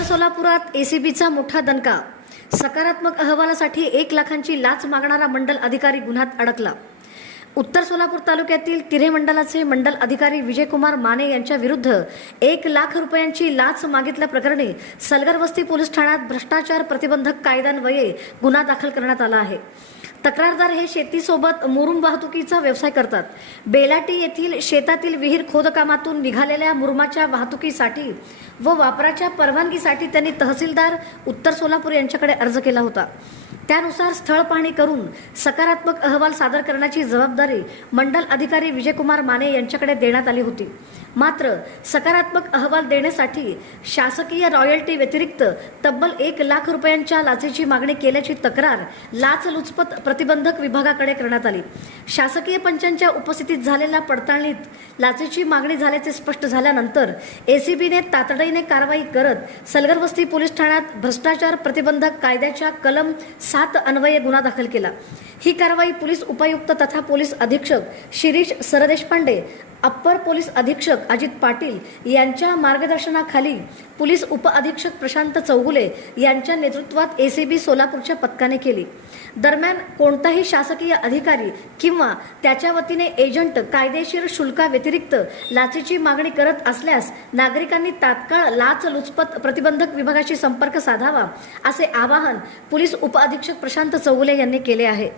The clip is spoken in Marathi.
उत्तर सोलापुरात एसीबीचा मोठा दणका। सकारात्मक अहवालासाठी 1 लाखांची लाच मागणारा मंडल अधिकारी गुन्ह्यात अडकला। उत्तर सोलापूर तालुक्यातील तिऱ्हे मंडलाचे मंडल अधिकारी विजयकुमार माने यांच्या विरुद्ध 1 लाख रुपयांची लाच मागितल्याप्रकरणी सलगरवस्ती पोलीस ठाण्यात भ्रष्टाचार प्रतिबंधक कायद्यान्वये गुन्हा दाखल करण्यात आला आहे। तक्रारदार हे शेतीसोबत मुरुम वाहतुकीचा व्यवसाय करतात। बेलाटी येथील शेतातील विहीर खोदकामातून निघालेल्या मुरुमाच्या वाहतुकीसाठी व वापराच्या परवानगीसाठी त्यांनी तहसीलदार उत्तर सोलापूर यांच्याकडे अर्ज केला होता। त्यानुसार स्थळ पाहणी करून सकारात्मक अहवाल सादर करण्याची जबाबदारी मंडल अधिकारी विजयकुमार माने यांच्याकडे देण्यात आली होती। मात्र सकारात्मक अहवाल देण्यासाठी शासकीय रॉयल्टी व्यतिरिक्त तब्बल 1 लाख रुपयांच्या लाचेची मागणी केल्याची तक्रार लाचलुचपत प्रतिबंधक विभागाकडे करण्यात आली। शासकीय पंचांच्या उपस्थितीत झालेल्या पडताळणीत लाचेची मागणी झाल्याचे स्पष्ट झाल्यानंतर एसीबीने तातडीने कारवाई करत सलगरवस्ती पोलीस ठाण्यात भ्रष्टाचार प्रतिबंधक कायद्याच्या कलम 7 अन्वये गुन्हा दाखल केला। ही कारवाई पोलीस उपायुक्त तथा पोलीस अधीक्षक शिरीष सरदेशपांडे, अप्पर पोलीस अधीक्षक अजित पाटील यांच्या मार्गदर्शनाखाली पोलीस उपअधीक्षक प्रशांत चौगुले यांच्या नेतृत्वात एसीबी सोलापूरच्या पथकाने केली। दरम्यान कोणताही शासकीय अधिकारी किंवा त्याच्या वतीने एजंट कायदेशीर शुल्काव्यतिरिक्त लाचेची मागणी करत असल्यास नागरिकांनी तात्काळ लाचलुचपत प्रतिबंधक विभागाशी संपर्क साधावा, असे आवाहन पोलीस उपअधीक्षक प्रशांत चौगुले यांनी केले आहे।